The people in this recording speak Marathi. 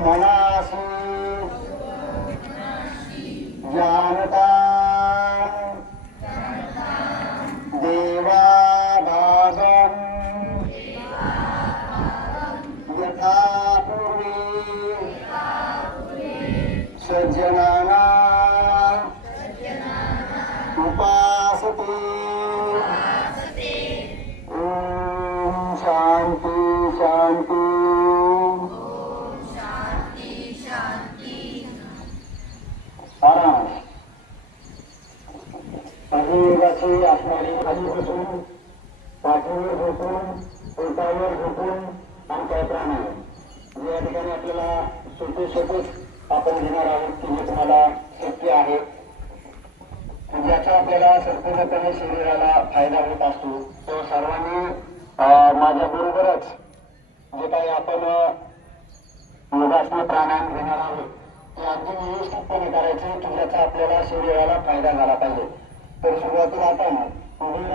मनासी जानता देवा भागम यथा पूर्वी सज्जनाना उपासते। ओम शांति शांति। अभियोगाची असणारी खाली बसून पाठीवर झोपून पोटावर झोपून आणि काय प्राणायाम या ठिकाणी आपल्याला सोपे आपण घेणार आहोत की जे तुम्हाला शक्य आहे, ज्याचा आपल्याला संपूर्णपणे शरीराला फायदा होत असतो. तो सर्वांनी माझ्या बरोबरच जे काही आपण योगासना प्राणायाम घेणार आहोत ते अगदी व्यवस्थितपणे करायचे की ज्याचा आपल्याला शरीराला फायदा झाला पाहिजे. तर सुरुवातीला आपण